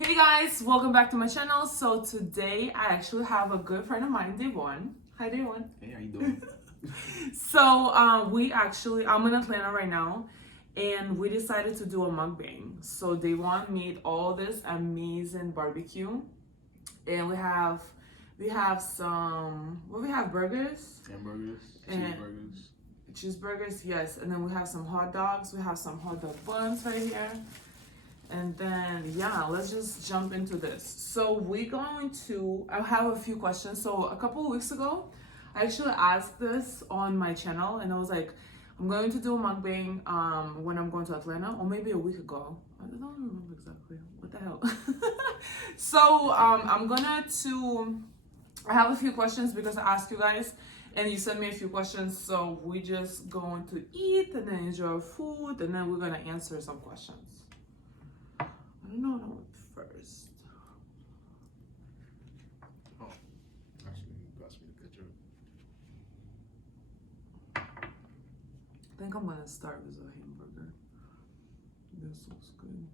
Hey guys, welcome back to my channel. So today I actually have a good friend of mine, Devon. Hi Devon. Hey, how you doing? So I'm in Atlanta right now and we decided to do a mukbang. So Devon made all this amazing barbecue and we have some we have burgers. Hamburgers, And cheeseburgers. Yes, and then we have some hot dogs. We have some hot dog buns right here. And then, yeah, let's just jump into this. So I have a few questions. So a couple of weeks ago, I actually asked this on my channel and I was like, I'm going to do a mukbang when I'm going to Atlanta, or maybe a week ago. I don't remember exactly. What the hell? So I have a few questions because I asked you guys and you sent me a few questions. So we just going to eat and then enjoy food and then we're going to answer some questions. I don't know what first. Oh, actually, you got me the picture. I think I'm gonna start with a hamburger. This looks good.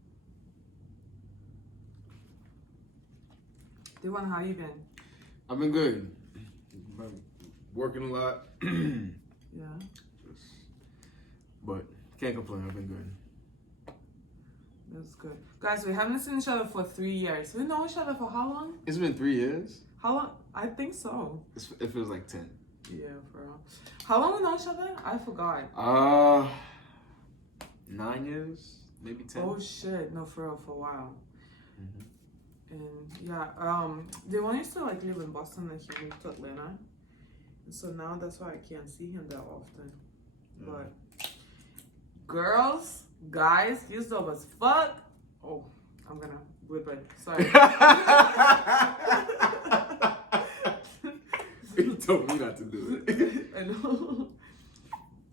Devon, how you been? I've been good. Been working a lot. Yeah. But can't complain. I've been good. That's good. Guys, we haven't seen each other for 3 years. We know each other for how long? It's been 3 years. How long? I think so. It feels like 10. Yeah, for real. How long we know each other? I forgot. 9 years, maybe 10. Oh shit, no, for real, for a while. Mm-hmm. And yeah, Devon used to like live in Boston and he moved to Atlanta. And so now that's why I can't see him that often. Yeah. But girls, guys, he's dope as fuck. Oh, I'm gonna whip it. Sorry. You told me not to do it. I know.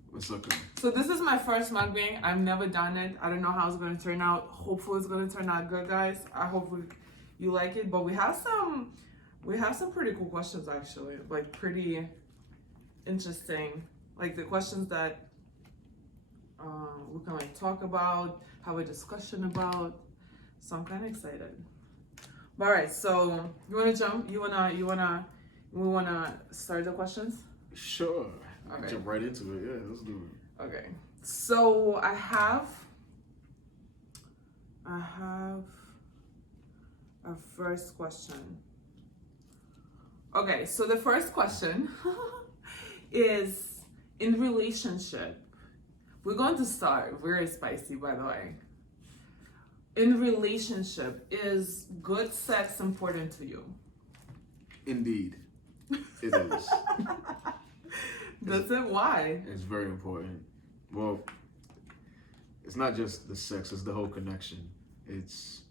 What's up, man? So this is my first mukbang. I've never done it. I don't know how it's gonna turn out. Hopefully it's gonna turn out good, guys. I hope you like it. But we have some pretty cool questions actually. Like pretty interesting. Like the questions that we can like talk about, have a discussion about. So I'm kind of excited. All right, so you wanna jump? We wanna start the questions? Sure. Okay. Jump right into it. Yeah, let's do it. Okay. So I have a first question. Okay, so the first question is in relationship. We're going to start very spicy, by the way. In relationship, is good sex important to you? Indeed, it is. That's it. Why? It's very important. Well, it's not just the sex; it's the whole connection. It's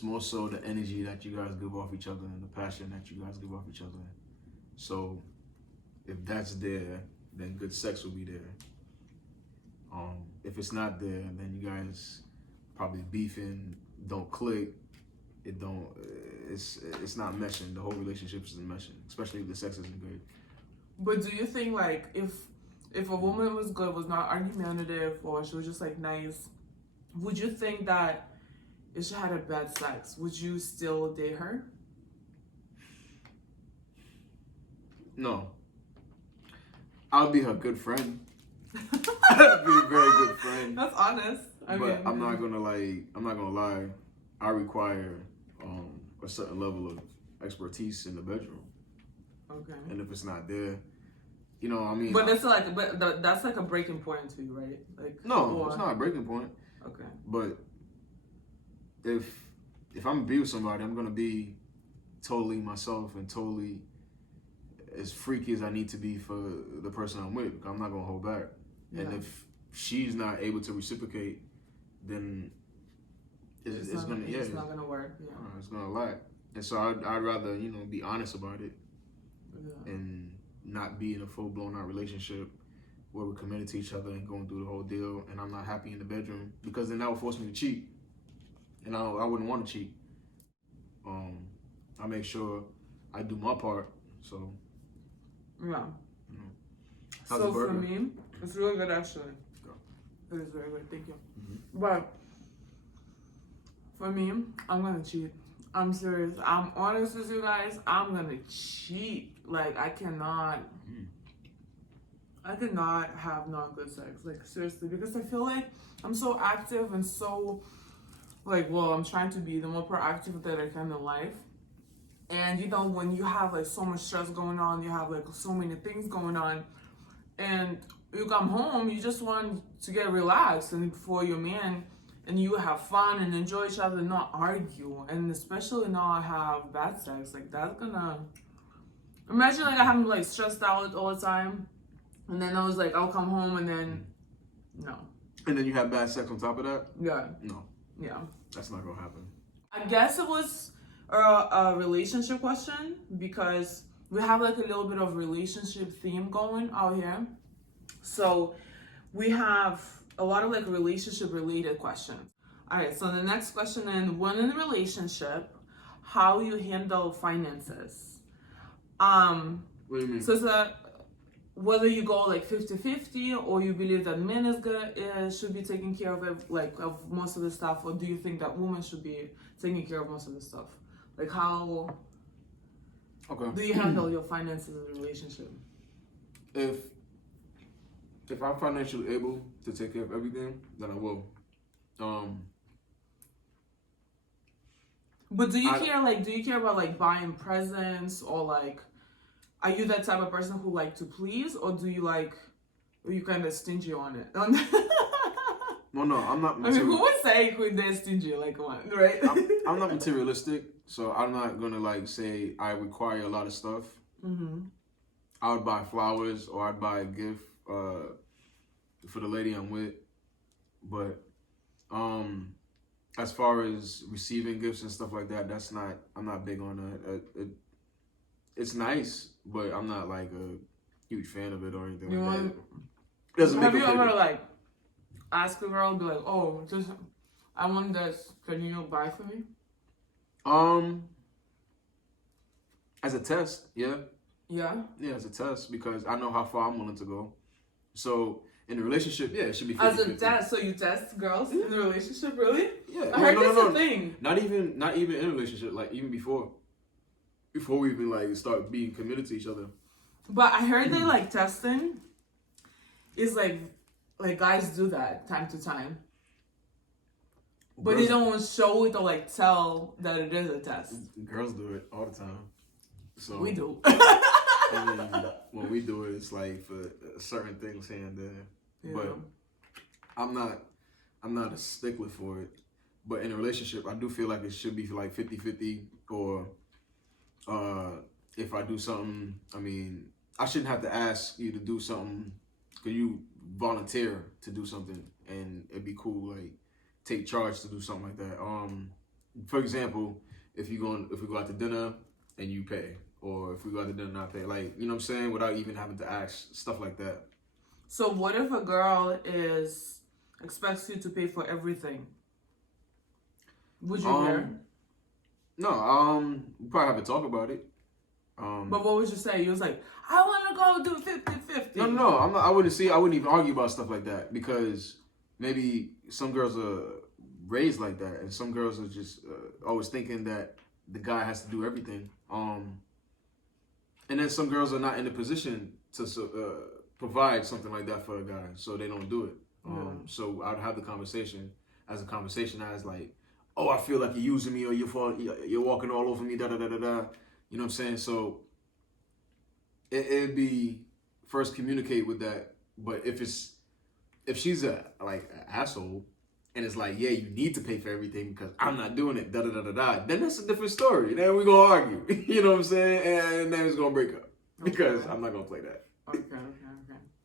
more so the energy that you guys give off each other and the passion that you guys give off each other. So, if that's there, then good sex will be there. If it's not there, then you guys probably beefing, don't click. It's not meshing. The whole relationship isn't meshing, especially if the sex isn't good. But do you think like if a woman was good, was not argumentative, or she was just like nice, would you think that if she had a bad sex, would you still date her? No. I'll be her good friend. I'd be a very good friend. That's honest. I mean, I'm not gonna lie. I require a certain level of expertise in the bedroom. Okay. And if it's not there, you know, I mean. But that's like a breaking point to you, right? Like no, it's not a breaking point. Okay. But if I'm gonna be with somebody, I'm gonna be totally myself and totally as freaky as I need to be for the person I'm with. I'm not gonna hold back. Yeah. And if she's not able to reciprocate, then it's not gonna work. Yeah. It's gonna lack. And so I'd rather, you know, be honest about it. Yeah. And not be in a full-blown out relationship where we're committed to each other and going through the whole deal and I'm not happy in the bedroom, because then that would force me to cheat, and I wouldn't want to cheat. I make sure I do my part. So yeah. You know. So for me, it's really good actually. It is very good, thank you. Mm-hmm. But For me, I'm gonna cheat. I'm serious. I'm honest with you guys. I'm gonna cheat. Like I cannot have not good sex. Like seriously, because I feel like I'm so active and so like I'm trying to be the more proactive that I can in life. And you know, when you have like so much stress going on, you have like so many things going on, and you come home, you just want to get relaxed and for your man, and you have fun and enjoy each other, not argue, and especially not have bad sex. Like that's gonna imagine like I'm like stressed out all the time, and then I was like I'll come home and then no. And then you have bad sex on top of that? Yeah. No. Yeah. That's not gonna happen. I guess it was a relationship question because we have like a little bit of relationship theme going out here. So we have a lot of like relationship related questions. All right, so the next question then, when in a relationship, how you handle finances. What do you mean? So it's that whether you go like 50-50 or you believe that men should be taking care of it, like of most of the stuff, or do you think that women should be taking care of most of the stuff? Like how do you handle your finances in a relationship? If I'm financially able to take care of everything, then I will. But do you care about like buying presents, or like are you that type of person who like to please, or do you like, are you kind of stingy on it? Well, no, I'm not. I mean, who would say they're stingy? Like one, right? I'm not materialistic, so I'm not gonna like say I require a lot of stuff. I would buy flowers or I'd buy a gift for the lady I'm with, but as far as receiving gifts and stuff like that, I'm not big on that. It's nice, but I'm not like a huge fan of it or anything like that. Have you ever like ask a girl, be like, oh, I want this, can you buy for me? As a test, yeah. Yeah? Yeah, as a test, because I know how far I'm willing to go. So in a relationship, yeah, it should be 50-50. As a test, so you test girls in a relationship, really? Yeah. I heard that's a thing. Not even in a relationship, like even before we even like start being committed to each other. But I heard that like testing is like guys do that time to time. But they don't show it or like tell that it is a test. Girls do it all the time. So we do. I mean, when we do it, it's like for certain things here and there. Yeah. But I'm not a stickler for it. But in a relationship, I do feel like it should be like 50-50, or if I do something, I mean, I shouldn't have to ask you to do something. Could you volunteer to do something, and it'd be cool, like take charge to do something like that. For example, if we go out to dinner and you pay, or if we go out to dinner and I pay, like, you know what I'm saying, without even having to ask, stuff like that. So what if a girl expects you to pay for everything? Would you care? No, we probably have to talk about it. But what would you say? You was like, I want to go do 50-50. No, I'm not. I wouldn't even argue about stuff like that, because maybe some girls are raised like that, and some girls are just always thinking that the guy has to do everything. And then some girls are not in a position to provide something like that for a guy, so they don't do it. So I'd have the conversation as like, oh, I feel like you're using me, or you're walking all over me, da da da da da. You know what I'm saying? So it'd be first communicate with that. But if she's an asshole, and it's like, yeah, you need to pay for everything because I'm not doing it, da da da da da, then that's a different story. Then we're gonna argue. You know what I'm saying? And then it's gonna break up, because I'm not gonna play that. Okay.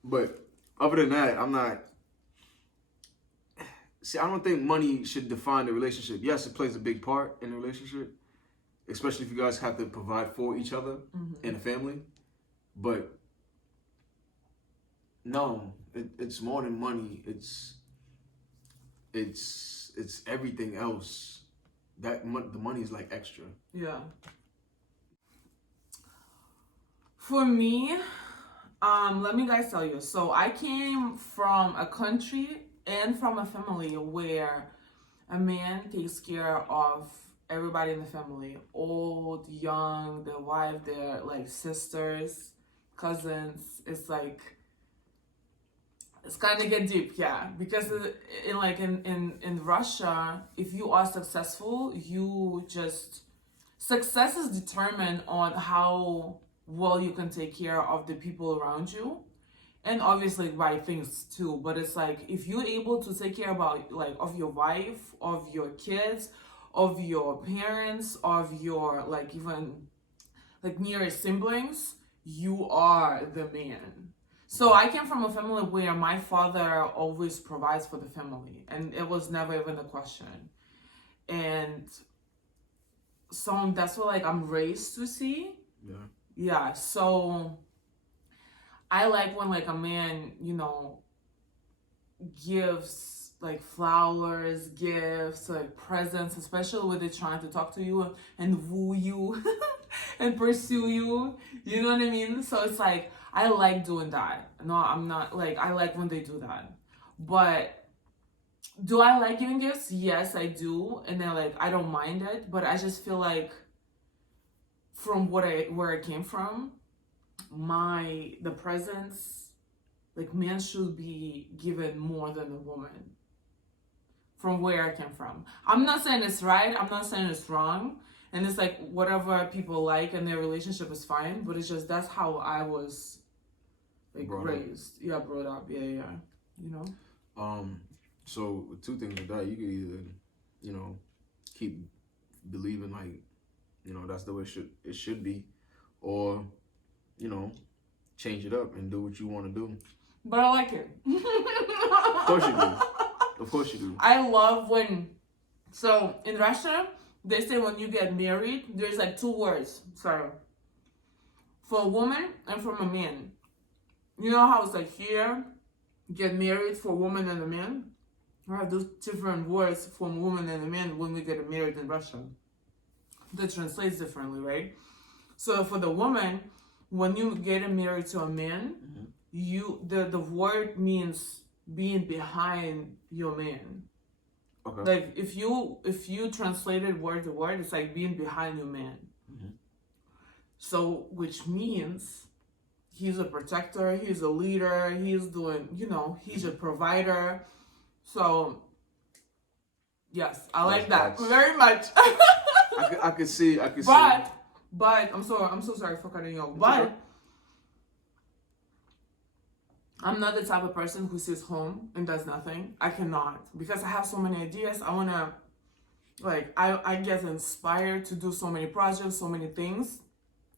But other than that, I'm not. See, I don't think money should define the relationship. Yes, it plays a big part in the relationship, especially if you guys have to provide for each other in a family. But no, it's more than money. It's everything else. The money is like extra. Yeah. For me, let me guys tell you. So I came from a country and from a family where a man takes care of everybody in the family, old, young, their wife, their like sisters, cousins. It's like it's kind of get deep, yeah. Because in Russia, if you are successful, you just success is determined on how well you can take care of the people around you, and obviously by things too. But it's like if you're able to take care about like of your wife, of your kids, of your parents, of your like even like nearest siblings, you are the man. So I came from a family where my father always provides for the family, and it was never even a question. And so that's what like I'm raised to see. Yeah. Yeah. So I like when like a man, gives like flowers, gifts, like presents, especially when they're trying to talk to you and woo you and pursue you. You know what I mean? So it's like I like doing that. No, I'm not like I like when they do that. But do I like giving gifts? Yes, I do. And then like I don't mind it, but I just feel like from where I came from, the presents, like men should be given more than a woman. From where I came from. I'm not saying it's right, I'm not saying it's wrong. And it's like whatever people like and their relationship is fine, but it's just that's how I was like raised. Yeah, brought up. Yeah. So with two things with that, you could either, keep believing like, that's the way it should be, or, change it up and do what you want to do. But I like it. Of course you do. Of course you do. I love so in Russia, they say when you get married, there's like two words, sorry, for a woman and from a man. You know how it's like here, get married for a woman and a man? We have those different words for a woman and a man when we get married in Russia. That translates differently, right? So for the woman, when you get married to a man, the word means being behind your man. Okay. Like if you translated word to word, it's like being behind your man. So which means he's a protector, he's a leader, he's doing, he's a provider. So yes, I like that very much. I could see. But I'm so sorry for cutting you off. But I'm not the type of person who sits home and does nothing. I cannot, because I have so many ideas. I wanna, like, I get inspired to do so many projects, so many things.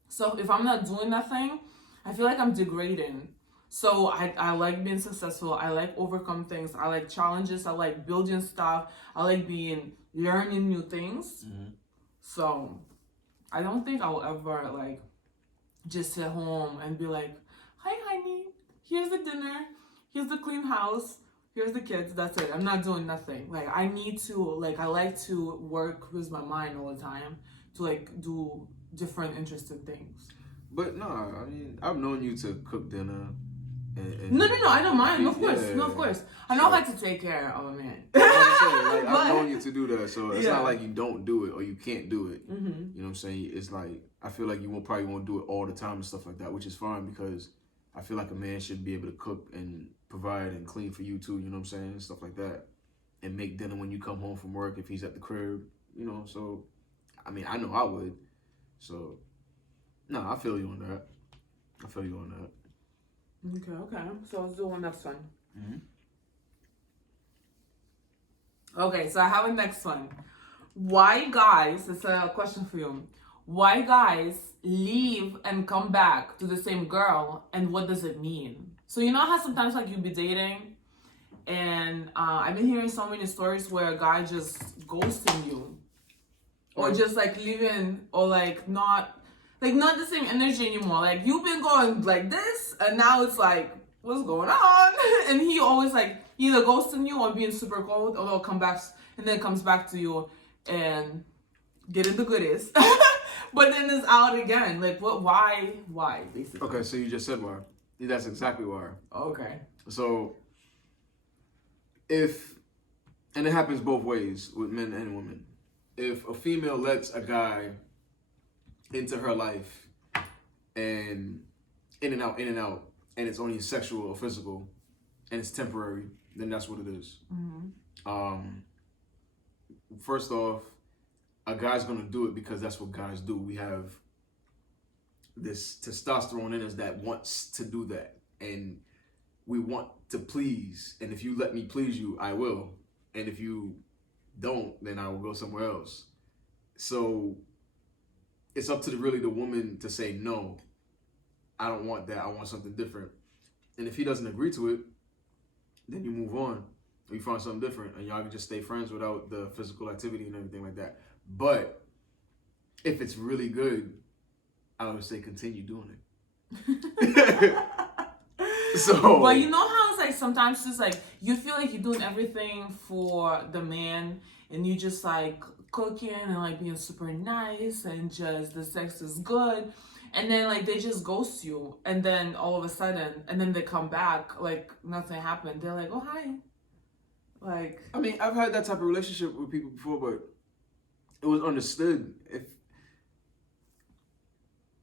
So if I'm not doing nothing, I feel like I'm degrading. So I like being successful. I like overcome things. I like challenges. I like building stuff. I like learning new things. So I don't think I'll ever like just sit home and be like, hi honey, here's the dinner, here's the clean house, here's the kids, that's it. I'm not doing nothing. Like I like to work with my mind all the time to like do different interesting things. But no, I mean, I've known you to cook dinner. No, I don't mind. Of course, of course. I know how to take care of a man. I've known you to do that, so it's not like you don't do it or you can't do it. You know what I'm saying? It's like I feel like you probably won't do it all the time and stuff like that, which is fine because I feel like a man should be able to cook and provide and clean for you too. You know what I'm saying? And stuff like that, and make dinner when you come home from work if he's at the crib. So I mean, I know I would. So no, I feel you on that. Okay. So let's do one next one. Okay, so I have a next one. Why guys, it's a question for you. Why guys leave and come back to the same girl, and what does it mean? So you know how sometimes like you be dating and I've been hearing so many stories where a guy just ghosting you or just like leaving or like not the same energy anymore. Like you've been going like this and now it's like, what's going on? And he always like either ghosting you or being super cold, or he'll come back and then comes back to you and getting the goodies. But then it's out again. Like what? Why basically? Okay, so you just said why. That's exactly why. Okay. So if and it happens both ways with men and women. If a female lets a guy into her life and in and out, and it's only sexual or physical, and it's temporary, then that's what it is. First off, a guy's gonna do it because that's what guys do. We have this testosterone in us that wants to do that, and we want to please. And if you let me please you, I will. And if you don't, then I will go somewhere else. So it's up to the woman to say, no, I don't want that. I want something different. And if he doesn't agree to it, then you move on. Or you find something different, and y'all can just stay friends without the physical activity and everything like that. But if it's really good, I would say continue doing it. So, but you know how it's like sometimes it's like you feel like you're doing everything for the man, and you just like cooking and like being super nice, and just the sex is good, and then like they just ghost you, and then all of a sudden, and then they come back like nothing happened. They're like, oh hi. Like, I mean, I've had that type of relationship with people before, but it was understood.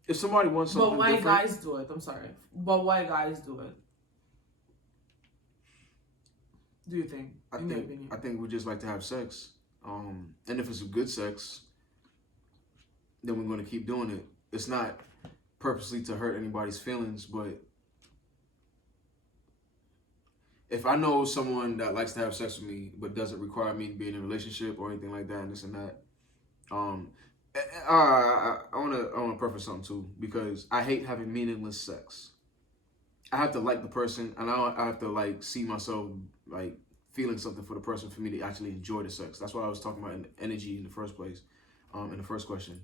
If somebody wants something but why different, guys do it? I'm sorry, but why guys do it? Do you think? I think we just like to have sex, and if it's a good sex, then we're going to keep doing it. It's not purposely to hurt anybody's feelings, but if I know someone that likes to have sex with me but doesn't require me to be in a relationship or anything like that, and this and that, I wanna preface something too, because I hate having meaningless sex. I have to like the person, and I have to like see myself like feeling something for the person for me to actually enjoy the sex. That's why I was talking about energy in the first place, in the first question.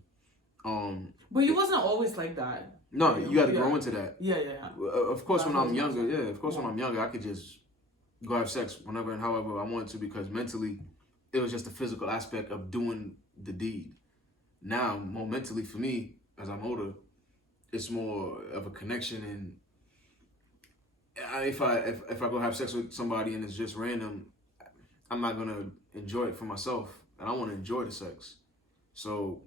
But you wasn't always like that. No, you got to grow into that. Yeah. Of course, when I'm younger, when I'm younger, I could just go have sex whenever and however I wanted to, because mentally, it was just the physical aspect of doing the deed. Now, more mentally for me, as I'm older, it's more of a connection. And if I go have sex with somebody and it's just random, I'm not gonna enjoy it for myself, and I want to enjoy the sex. So,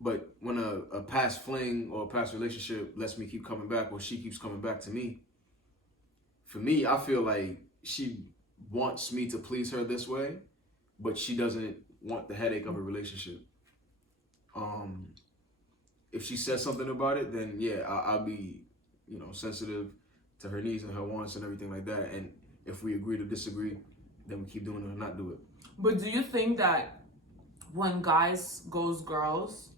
but when a past fling or a past relationship lets me keep coming back, or she keeps coming back to me, for me, I feel like she wants me to please her this way, but she doesn't want the headache of a relationship. If she says something about it, then yeah, I'll be, sensitive to her needs and her wants and everything like that. And if we agree to disagree, then we keep doing it or not do it. But do you think that when guys goes girls,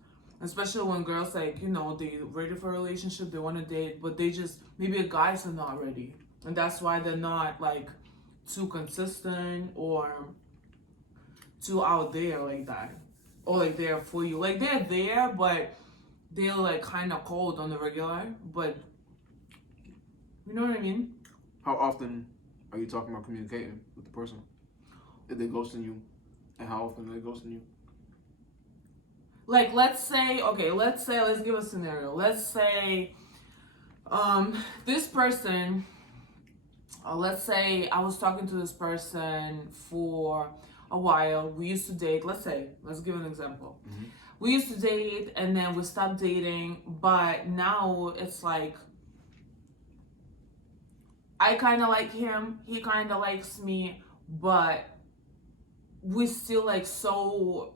especially when girls like, they ready for a relationship, they want to date, but they just, maybe the guys are not ready, and that's why they're not like too consistent or too out there like that, or like they're for you, like they're there, but they're like kind of cold on the regular, but you know what I mean? How often are you talking about communicating with the person? If they're ghosting you, and how often are they ghosting you? Like, let's give a scenario. Let's say, this person, let's say I was talking to this person for a while. We used to date. Let's give an example. Mm-hmm. We used to date, and then we stopped dating, but now it's like, I kind of like him, he kind of likes me, but we still like so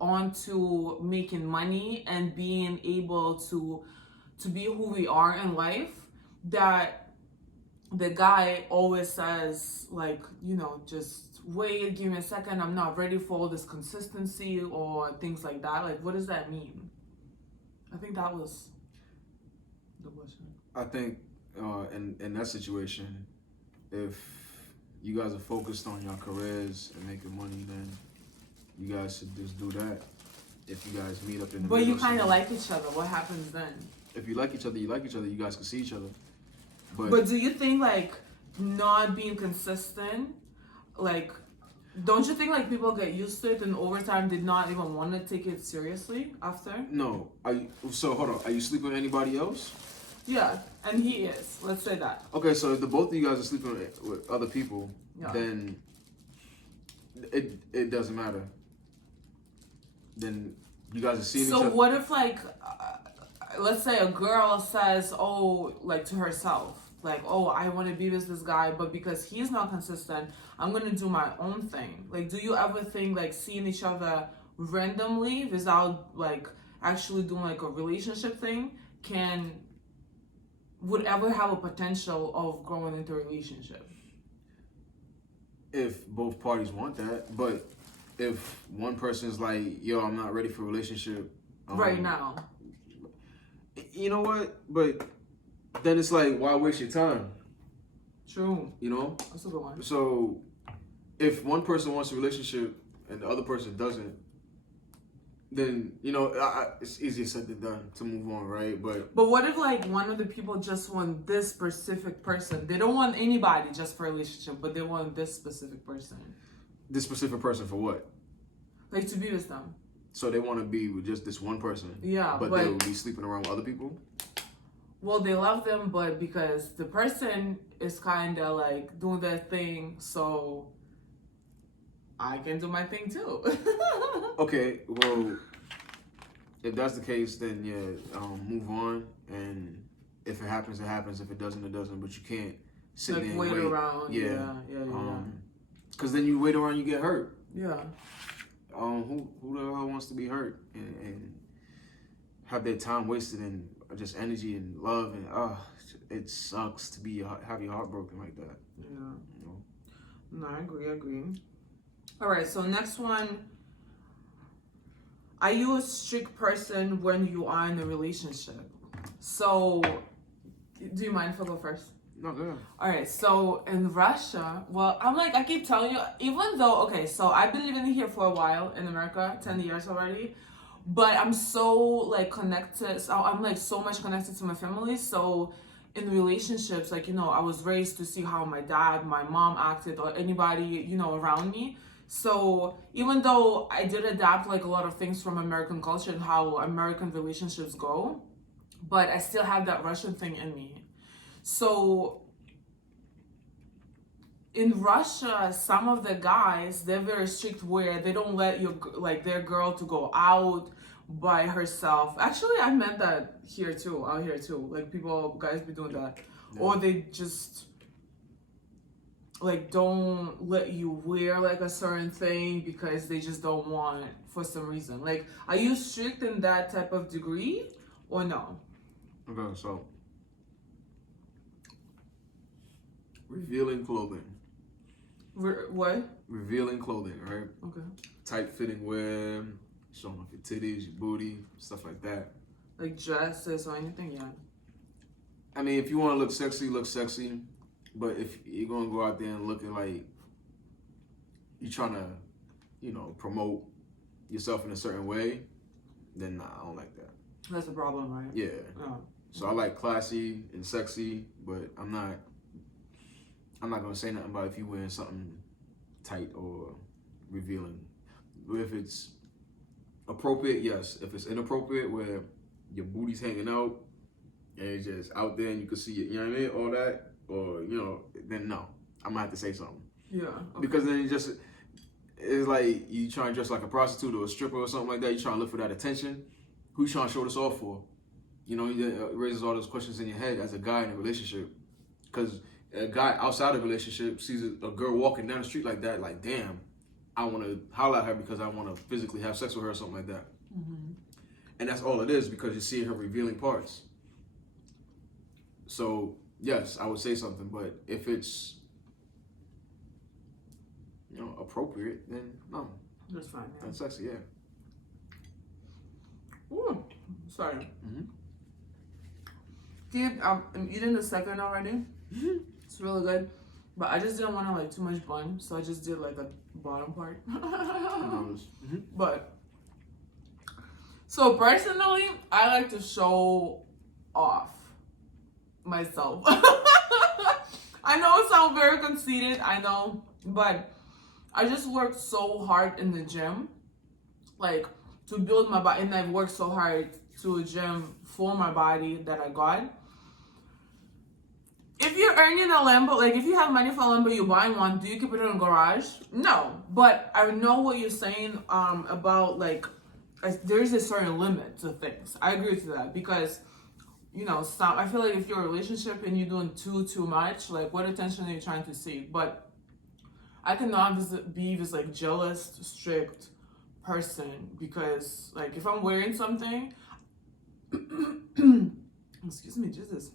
on to making money and being able to be who we are in life, that the guy always says like, just wait, give me a second, I'm not ready for all this consistency or things like that. Like, what does that mean? I think that was the question. I think in that situation, if you guys are focused on your careers and making money, then you guys should just do that. If you guys meet up in the middle. But you kind of like each other. What happens then? If you like each other, you guys can see each other. But do you think like not being consistent, like, don't you think like people get used to it and over time did not even want to take it seriously after? No. So hold on. Are you sleeping with anybody else? Yeah, and he is. Let's say that. Okay, so if the both of you guys are sleeping with other people, then it doesn't matter. Then you guys are seeing each So other. what if like, let's say a girl says, oh, like to herself, like, oh, I want to be with this guy, but because he's not consistent, I'm gonna do my own thing. Like, do you ever think like seeing each other randomly without like actually doing like a relationship thing would ever have a potential of growing into a relationship? If both parties want that, but if one person's like, yo, I'm not ready for a relationship Right now. you know what? But then it's like, why waste your time? True. You know? That's a good one. So if one person wants a relationship and the other person doesn't, then, you know, it's easier said than done to move on, right? But what if like one of the people just want this specific person? They don't want anybody just for a relationship, but they want this specific person. this specific person for what? Like to be with them. So they want to be with just this one person. Yeah, but they will be sleeping around with other people? Well, they love them, but because the person is kind of like doing their thing, so I can do my thing too. Okay, well, if that's the case, then yeah, move on. And if it happens, it happens. If it doesn't, it doesn't. But you can't sit like there and wait wait around. Yeah. Because then you wait around, you get hurt. Yeah. Who the hell wants to be hurt and have their time wasted and just energy and love and it sucks to have your heart broken like that. Yeah. You know? No, I agree. All right, so next one. Are you a strict person when you are in a relationship? So, do you mind if I go first? No, go ahead. All right, so in Russia, well, I keep telling you, even though, okay, so I've been living here for a while in America, 10 years already, but I'm so, like, connected, so I'm, like, so much connected to my family, so in relationships, like, you know, I was raised to see how my dad, my mom acted, or anybody, you know, around me, so even though I did adapt, like, a lot of things from American culture and how American relationships go, but I still have that Russian thing in me. So in Russia, some of the guys, they're very strict where they don't let their girl to go out by herself. Actually, I met that out here too. Like guys be doing that. Yeah. Or they just like don't let you wear like a certain thing because they just don't want for some reason. Like, are you strict in that type of degree or no? Okay, so revealing clothing. What? Revealing clothing, right? Okay. Tight fitting wear, showing off your titties, your booty, stuff like that. Like dresses or anything, yeah. I mean, if you want to look sexy, look sexy. But if you're going to go out there and looking like you're trying to, you know, promote yourself in a certain way, then nah, I don't like that. That's the problem, right? Yeah. Oh. So I like classy and sexy, but I'm not gonna say nothing about if you're wearing something tight or revealing. If it's appropriate, yes. If it's inappropriate, where your booty's hanging out and it's just out there and you can see it, you know what I mean, all that, or you know, then no, I'm gonna have to say something. Yeah. Okay. Because then it's like you trying to dress like a prostitute or a stripper or something like that. You trying to look for that attention. Who you trying to show this off for? You know, it raises all those questions in your head as a guy in a relationship. Because a guy outside of a relationship sees a girl walking down the street like that, like, damn, I want to holler at her because I want to physically have sex with her or something like that. Mm-hmm. And that's all it is, because you're seeing her revealing parts. So, yes, I would say something, but if it's, you know, appropriate, then no. That's fine, yeah. That's sexy, yeah. Ooh, sorry. Mm-hmm. Dude, I'm eating the second already. It's really good, but I just didn't want to like too much bun, so I just did like the bottom part. Mm-hmm. But so personally, I like to show off myself. I know it sounds very conceited, I know, but I just worked so hard in the gym, like to build my body, and I've worked so hard to a gym for my body that I got. If you're earning a Lambo, like if you have money for a Lambo, you're buying one, do you keep it in a garage? No. But I know what you're saying about like, there's a certain limit to things. I agree with that because, you know, I feel like if you're in a relationship and you're doing too much, like what attention are you trying to seek? But I cannot be this like jealous, strict person because like if I'm wearing something, excuse me, Jesus.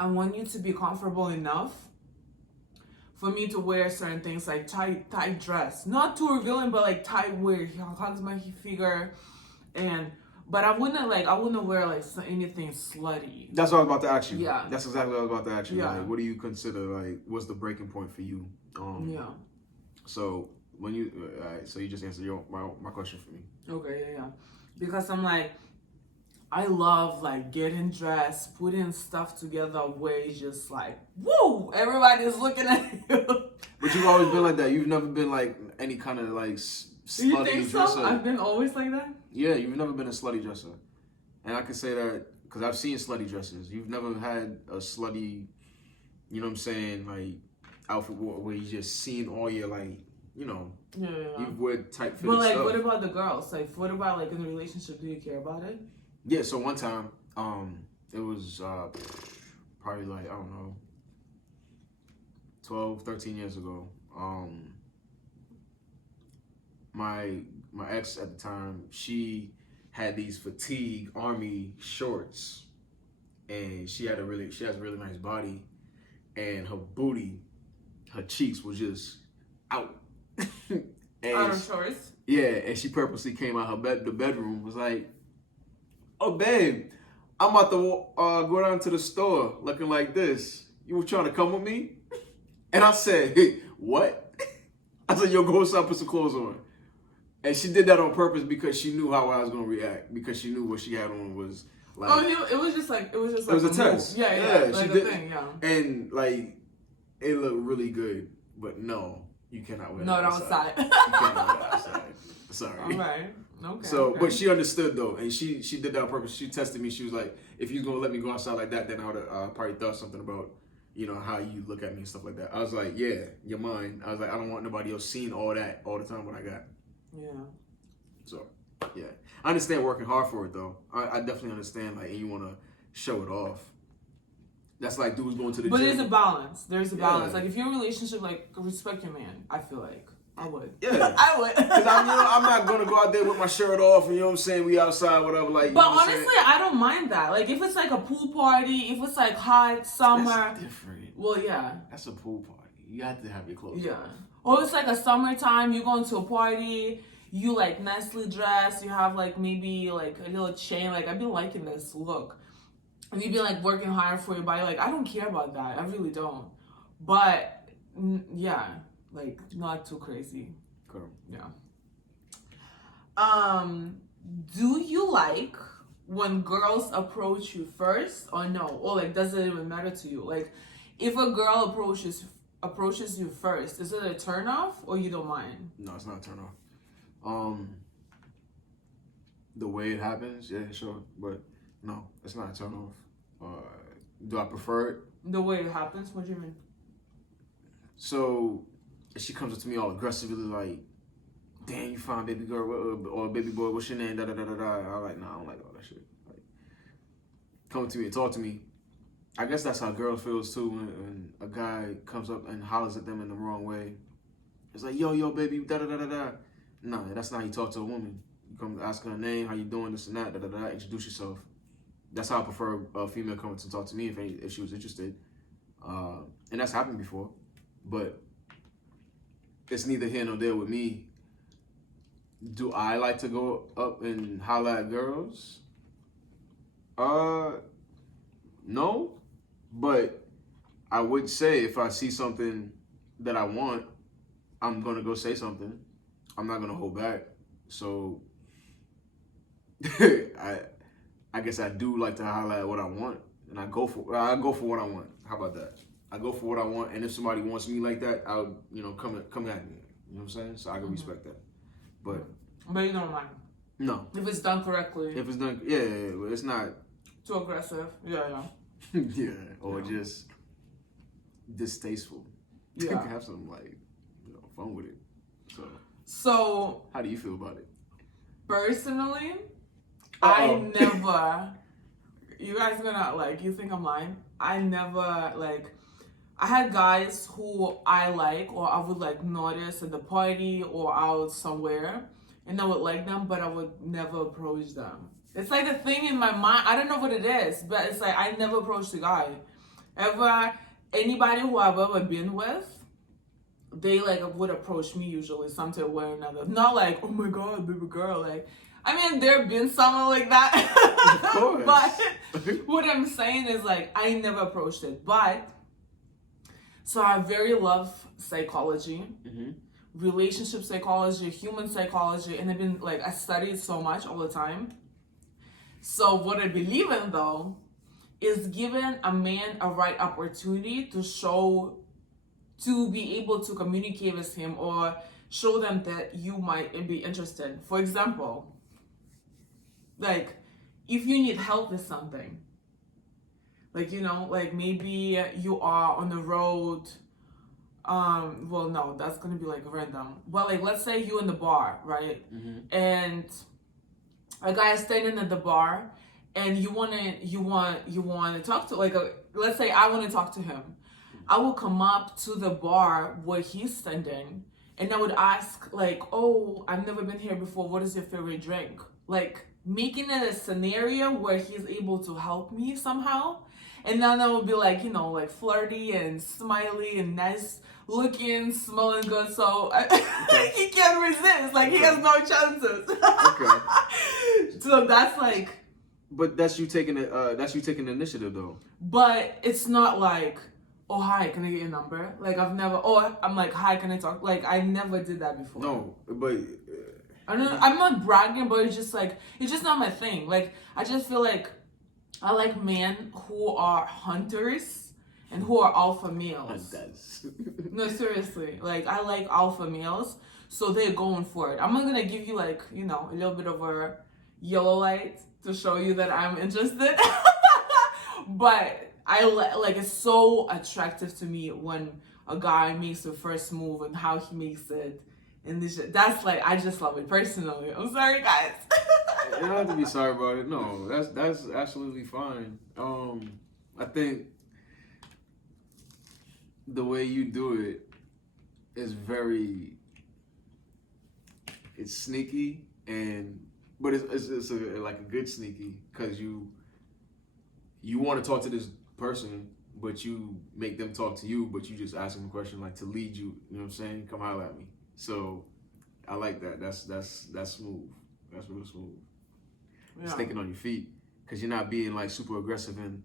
I want you to be comfortable enough for me to wear certain things like tight dress, not too revealing, but like tight wear. He hugs my figure, but I wouldn't wear like anything slutty. That's what I was about to ask you. Yeah, that's exactly what I was about to ask you. Yeah. Like, what do you consider like? What's the breaking point for you? Yeah. So when you, so you just answered my question for me. Okay, yeah. Because I'm like, I love like getting dressed, putting stuff together where it's just like, woo, everybody's looking at you. But you've always been like that. You've never been like any kind of like slutty You think so? dresser. I've been always like that? Yeah, you've never been a slutty dresser. And I can say that because I've seen slutty dresses. You've never had a slutty, you know what I'm saying, like outfit where you just seen all your like, you know, you wear tight fitted But like, stuff. what about the girls? Like, what about like in a relationship? Do you care about it? Yeah, so one time, it was probably like, I don't know, 12, 13 years ago. My ex at the time, she had these fatigue army shorts, and she has a really nice body, and her booty, her cheeks was just out. Out of shorts. Yeah, and she purposely came out the bedroom, was like, "Oh, babe, I'm about to go down to the store looking like this. You were trying to come with me?" And I said, "Hey, what?" I said, "Yo, go inside, put some clothes on." And she did that on purpose because she knew how I was gonna react, because she knew what she had on was like. Oh, it was just like it was a test. Yeah, Yeah, like she a did, thing, yeah. and like it looked really good, but no, you cannot wear Not that outside. outside. You can't wear that outside. Sorry. All right. Okay. So, okay. but she understood though, and she did that on purpose. She tested me. She was like, "If you're gonna let me go outside like that, then I would have probably thought something about, you know, how you look at me and stuff like that." I was like, "Yeah, you're mine." I was like, "I don't want nobody else seeing all that all the time what I got." Yeah. So, yeah, I understand working hard for it though. I definitely understand, like, and you want to show it off. That's like dudes going to the But gym. there's a balance. There's a balance. Yeah. Like if you're in a relationship, like respect your man. I feel like I would. Yeah, I would. Because I'm not gonna go out there with my shirt off and, you know what I'm saying, we outside, whatever. Like, But honestly, I don't mind that. Like if it's like a pool party, if it's like hot summer. That's different. Well, yeah. That's a pool party. You have to have your clothes Yeah. on. Or it's like a summertime, you going to a party, you like nicely dressed, you have like maybe like a little chain. Like I've been liking this look. And you've been like working hard for your body. Like I don't care about that. I really don't. But yeah, like not too crazy. Cool. Yeah. Do you like when girls approach you first or no? Or like does it even matter to you? Like if a girl approaches you first, is it a turn off or you don't mind? No, it's not a turn off. The way it happens, yeah, sure. But no, it's not a turn off. Do I prefer it? The way it happens? What do you mean? So if she comes up to me all aggressively like, "Damn, you fine, baby girl," or "Baby boy, what's your name?" Da da da da da. I'm like, "Nah, I don't like all that shit." Like, come to me and talk to me. I guess that's how girls feels too when a guy comes up and hollers at them in the wrong way. It's like, yo, baby, da da da da da. No, that's not how you talk to a woman. You come ask her name, how you doing, this and that, da da da. Introduce yourself. That's how I prefer a female coming to talk to me if she was interested. And that's happened before, but it's neither here nor there with me. Do I like to go up and holler at girls? No. But I would say if I see something that I want, I'm going to go say something. I'm not going to hold back. So I guess I do like to holler at what I want, and I go for what I want. How about that? I go for what I want, and if somebody wants me like that, I'll, you know, come at me. You know what I'm saying? So I can respect that. But you don't mind. No. If it's done correctly. If it's done, yeah, it's not too aggressive. Yeah. yeah, or just distasteful. You Yeah. can have some fun with it. So how do you feel about it? Personally, Uh-oh. I never. You guys gonna you think I'm lying? I never I had guys who I like or I would notice at the party or out somewhere, and I would like them, but I would never approach them. It's like a thing in my mind. I don't know what it is, but it's like I never approached a guy. Anybody who I've ever been with, they would approach me usually some way or another. Not like, oh my god, baby girl. I mean, there have been someone like that. Of course. But what I'm saying is I never approached it. But so I very love psychology, relationship psychology, human psychology, and I've been I studied so much all the time. So what I believe in though is giving a man a right opportunity to be able to communicate with him or show them that you might be interested. For example, if you need help with something, maybe you are on the road, well, no, that's gonna be random. But let's say you're in the bar, right? And a guy is standing at the bar, and you want to talk to let's say I want to talk to him. I will come up to the bar where he's standing, and I would ask oh, I've never been here before. What is your favorite drink? Making it a scenario where he's able to help me somehow. And then I would be flirty and smiley and nice looking, smelling good. So he can't resist. He has no chances. Okay. So that's But that's you taking it. That's you taking the initiative though. But it's not oh hi, can I get your number? I've never. Oh, I'm hi, can I talk? I never did that before. No, but. I'm not bragging, but it's just not my thing. I just feel I like men who are hunters and who are alpha males. No, seriously. I like alpha males, so they're going for it. I'm not gonna give you a little bit of a yellow light to show you that I'm interested. But I it's so attractive to me when a guy makes the first move and how he makes it. And that's I just love it personally. I'm sorry, guys. You don't have to be sorry about it. No, that's absolutely fine. I think the way you do it is it's sneaky but it's a good sneaky because you want to talk to this person, but you make them talk to you, but you just ask them a question to lead you. You know what I'm saying? Come holler at me. So I like that. That's smooth. That's real smooth. Yeah. Just thinking on your feet, because you're not being super aggressive and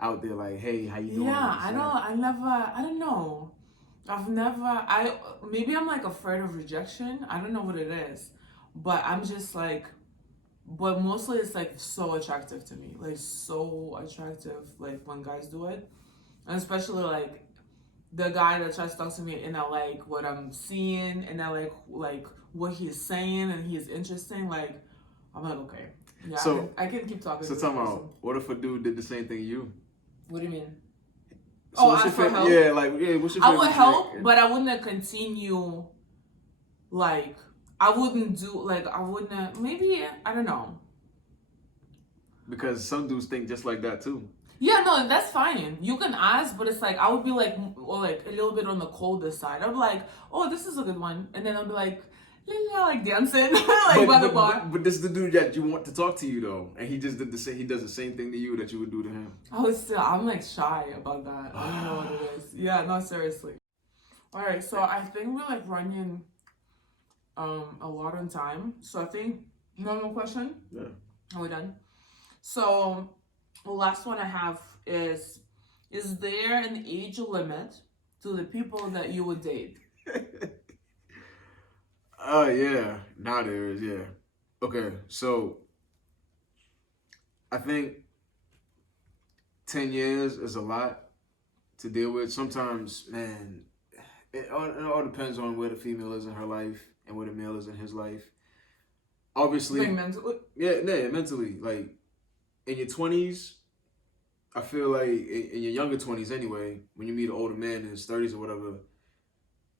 out there hey, how you doing? Yeah, I don't know. Maybe I'm afraid of rejection. I don't know what it is, but I'm just but mostly it's so attractive to me, so attractive when guys do it, and especially the guy that tries to talk to me and I like what I'm seeing and I like what he's saying and he's interesting. I'm okay. Yeah, so I can keep talking. So tell me, what if a dude did the same thing to you? What do you mean? So ask for help? Yeah, what's your I would help, but I wouldn't continue. I wouldn't do I wouldn't. Maybe I don't know. Because some dudes think just like that too. Yeah, no, that's fine. You can ask, but it's I would be a little bit on the colder side. I'd be oh, this is a good one, and then I'd be dancing by the bar. But this is the dude that you want to talk to you though, and he just did the same. He does the same thing to you that you would do to him. I'm shy about that. I don't know what it is. Yeah, no, seriously. All right, so I think we're running a lot on time. So I think no more question. Yeah. Are we done? So the last one I have is there an age limit to the people that you would date? Yeah. Now there is, yeah. Okay, so I think 10 years is a lot to deal with. Sometimes, man, it all depends on where the female is in her life and where the male is in his life. obviously, Like mentally. yeah, mentally, like in your 20s, I feel like in your younger 20s anyway, when you meet an older man in his 30s or whatever,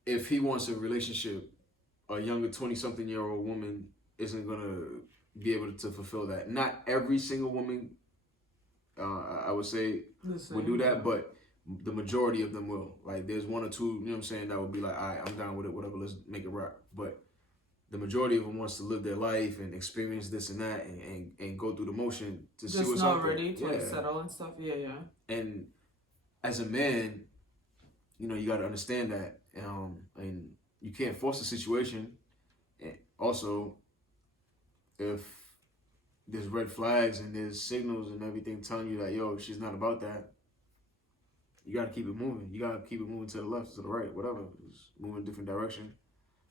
if he wants a relationship, a younger 20-something-year-old woman isn't gonna be able to fulfill that. Not every single woman, I would say, would do that, but the majority of them will. Like, there's one or two, you know what I'm saying, that would be like, all right, I'm down with it, whatever, let's make it rock. But the majority of them wants to live their life and experience this and that and go through the motion to see what's out there. Just not ready to like settle and stuff. Yeah, yeah. And as a man, you know, you got to understand that. And you can't force the situation. And also, if there's red flags and there's signals and everything telling you that, yo, she's not about that, you got to keep it moving. You got to keep it moving to the left, to the right, whatever. Just move in a different direction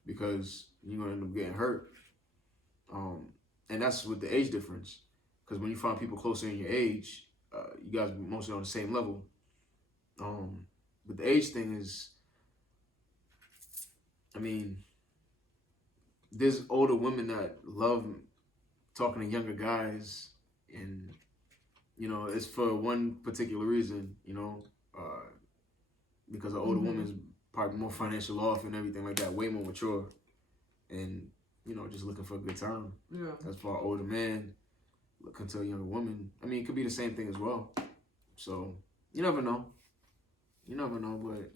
because you're going to end up getting hurt. And that's with the age difference. Because when you find people closer in your age, you guys are mostly on the same level. But the age thing is, I mean, there's older women that love talking to younger guys, and you know, it's for one particular reason, you know, because an older woman's probably more financial off and everything like that, way more mature, and you know, just looking for a good time. Yeah. That's for an older man looking to a younger woman. I mean, it could be the same thing as well. So you never know. You never know, but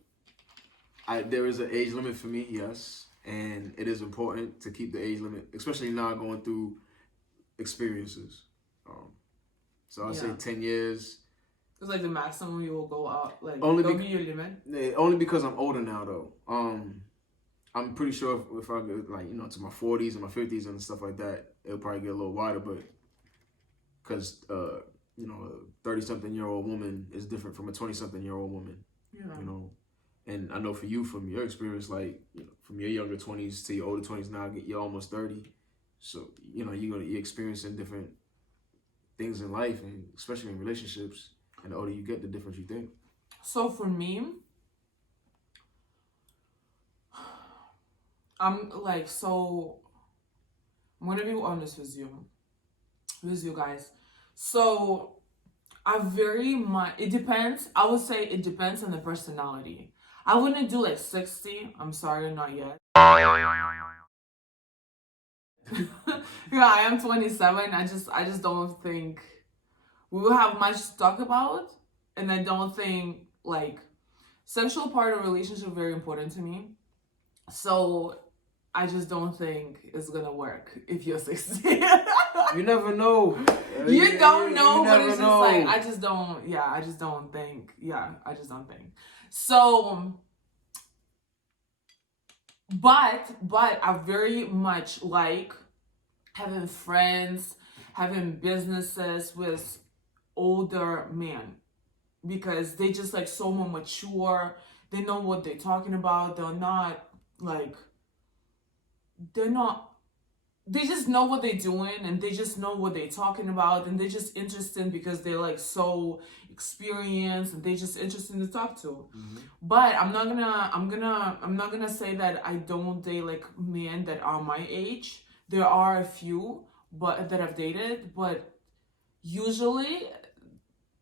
there is an age limit for me, yes, and it is important to keep the age limit, especially now going through experiences. So I'll say 10 years. It's like the maximum you will go out, like only that'll be your limit. Only because I'm older now, though. I'm pretty sure if I go, like, you know, to my 40s and my 50s and stuff like that, it'll probably get a little wider, but because you know, a 30-something-year-old woman is different from a 20-something-year-old woman. Yeah. You know, and I know for you, from your experience, like, you know, from your younger 20s to your older 20s now, you're almost 30. So, you know, you're experiencing different things in life, and especially in relationships. And the older you get, the difference you think. So for me, I'm like, so I'm gonna be honest with you guys. So I very much, it depends. I would say it depends on the personality. I wouldn't do like 60. I'm sorry, not yet. Yeah, I am 27. I just don't think we will have much to talk about, and I don't think like sexual part of relationship very important to me. So I just don't think it's gonna work if you're 60. You never know. You don't know, but it's just know. like I just don't think. So, but I very much like having friends, having businesses with older men, because they just like so more mature. They know what they're talking about. They just know what they're doing, and they just know what they're talking about, and they're just interesting because they're like so experienced, and they're just interesting to talk to. But I'm not gonna say that I don't date like men that are my age. There are a few that I've dated, but usually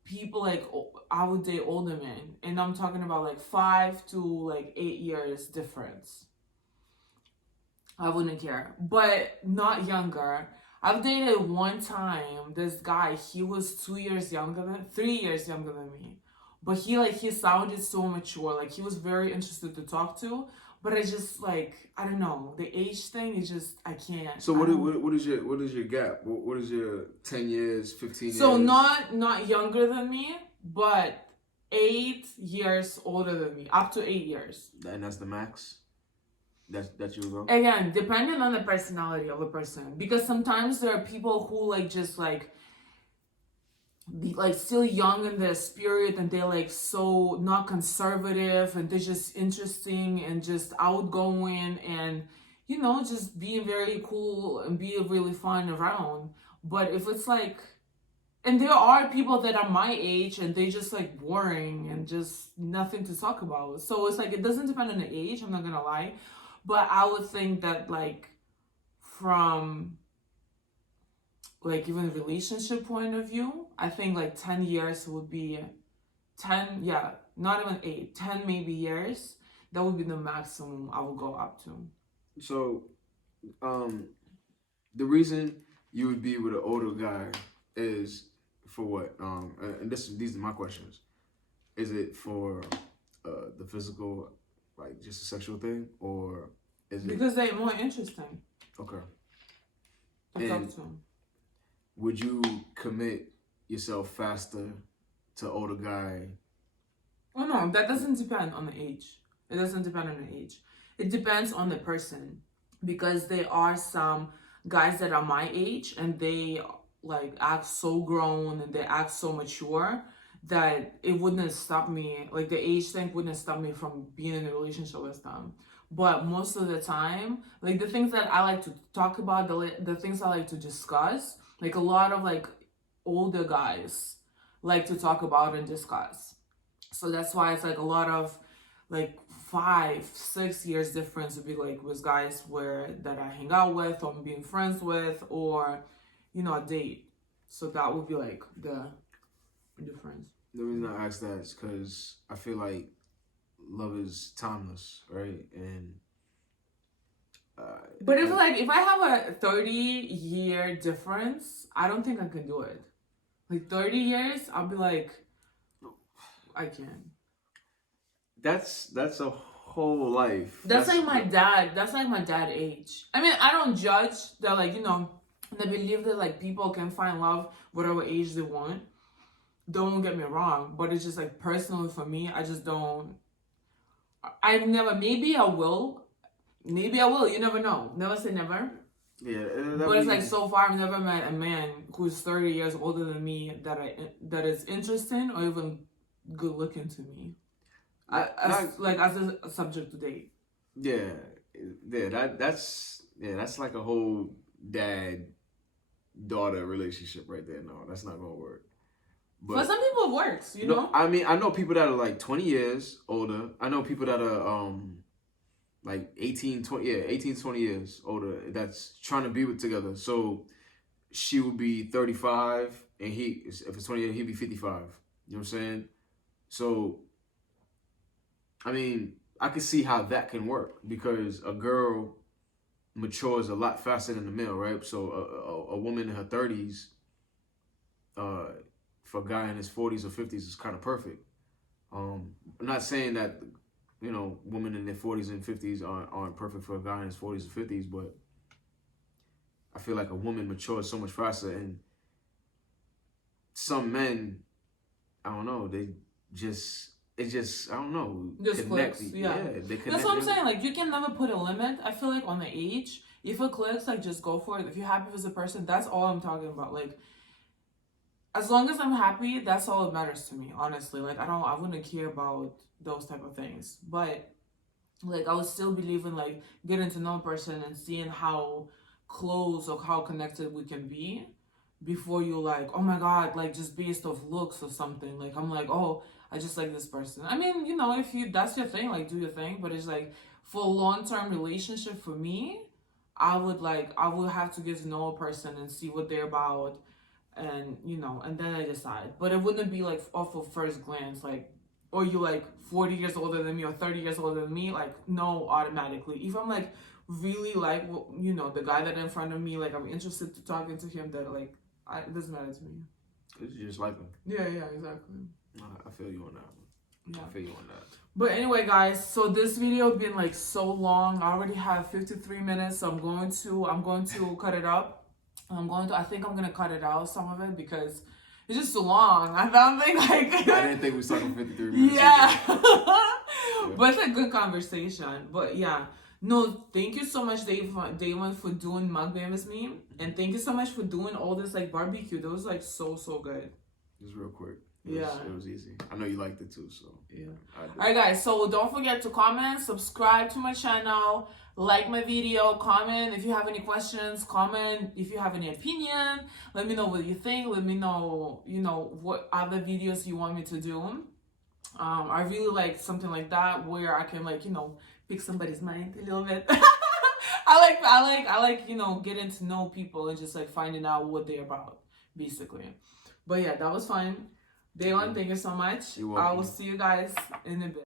people like, I would date older men, and I'm talking about like 5 to like 8 years difference. I wouldn't care, but not younger. I've dated one time this guy. He was 3 years younger than me, but he sounded so mature. Like, he was very interested to talk to, but I just like, I don't know, the age thing is just, I can't. So what is your gap? What is your 10 years, 15 years? So not younger than me, but 8 years older than me, up to 8 years. And that's the max? That you go? Again, depending on the personality of a person, because sometimes there are people who like just like be like still young in their spirit, and they're like so not conservative, and they're just interesting and just outgoing, and you know, just being very cool and be really fun around. But if it's like, and there are people that are my age and they just like boring and just nothing to talk about. So it's like, it doesn't depend on the age, I'm not gonna lie. But I would think that like from like even relationship point of view, I think like 10 years would be 10, yeah, not even 8, 10 maybe years. That would be the maximum I would go up to. So, the reason you would be with an older guy is for what? And these are my questions. Is it for the physical, like just a sexual thing, or is it because they're more interesting? Okay. I And thought so. would you commit yourself faster to older guy? Oh no, that doesn't depend on the age. It doesn't depend on the age. It depends on the person, because there are some guys that are my age and they like act so grown and they act so mature that it wouldn't stop me, like the age thing wouldn't stop me from being in a relationship with them. But most of the time, like the things that I like to talk about, the things I like to discuss, like a lot of like older guys like to talk about and discuss. So that's why it's like a lot of like 5-6 years difference would be like with guys where that I hang out with or I'm being friends with, or a date. So that would be like the difference. The reason I ask that is because I feel like love is timeless, right? And but if I have a 30-year difference, I don't think I can do it. Like 30 years, I'll be like, I can't. That's a whole life. That's like my dad. That's like my dad age. I mean, I don't judge that, like, they believe that like people can find love whatever age they want. Don't get me wrong, but it's just like personally for me, I just don't. I've never. Maybe I will. You never know. Never say never. Yeah, but it's like so far I've never met a man who's 30 years older than me that is interesting or even good looking to me. As a subject to date. Yeah, that's like a whole dad-daughter relationship right there. No, that's not gonna work. But for some people it works, you know? I mean, I know people that are like 20 years older. I know people that are like 18, 20 years older that's trying to be together. So she would be 35 and if it's 20 years, he'd be 55. You know what I'm saying? So I mean, I can see how that can work because a girl matures a lot faster than the male, right? So a woman in her 30s, for a guy in his 40s or 50s is kind of perfect. I'm not saying that, women in their 40s and 50s aren't perfect for a guy in his 40s or 50s, but I feel like a woman matures so much faster, and some men, I don't know, I don't know. Just clicks, yeah. They connect. That's what I'm saying. Like, you can never put a limit, I feel like, on the age. If it clicks, like, just go for it. If you're happy with the person, that's all I'm talking about. Like, as long as I'm happy, that's all that matters to me, honestly. Like, I wouldn't care about those type of things. But, like, I would still believe in, like, getting to know a person and seeing how close or how connected we can be before you, like, oh my God, like, just based off looks or something. Like, I'm like, oh, I just like this person. I mean, if that's your thing, like, do your thing. But it's like, for a long-term relationship for me, I would have to get to know a person and see what they're about, and and then I decide. But it wouldn't be like off of first glance, like, or you like 40 years older than me or 30 years older than me, like, no, automatically. If I'm like really like, the guy that in front of me, like, I'm interested to talking to him, that like, it doesn't matter to me. You just like him. Yeah, exactly. I feel you on that. Yeah. I feel you on that. But anyway, guys, so this video been like so long. I already have 53 minutes, so I'm going to cut it up. I think I'm gonna cut it out, some of it, because it's just too long. I think like I didn't think we was talking 53 minutes. Yeah. But it's a good conversation. But yeah. No, thank you so much, Damon, for doing Mukbang with me. And thank you so much for doing all this like barbecue. That was like so good. It was real quick. It was easy. I know you liked it too, so. Yeah. Alright, guys, so don't forget to comment, subscribe to my channel, like my video, comment if you have any questions, comment if you have any opinion. Let me know what you think. Let me know, what other videos you want me to do. I really like something like that where I can, like, pick somebody's mind a little bit. I like, you know, getting to know people and just like finding out what they're about, basically. But yeah, that was fun. Day one, thank you so much. You're I welcome. will see you guys in a bit.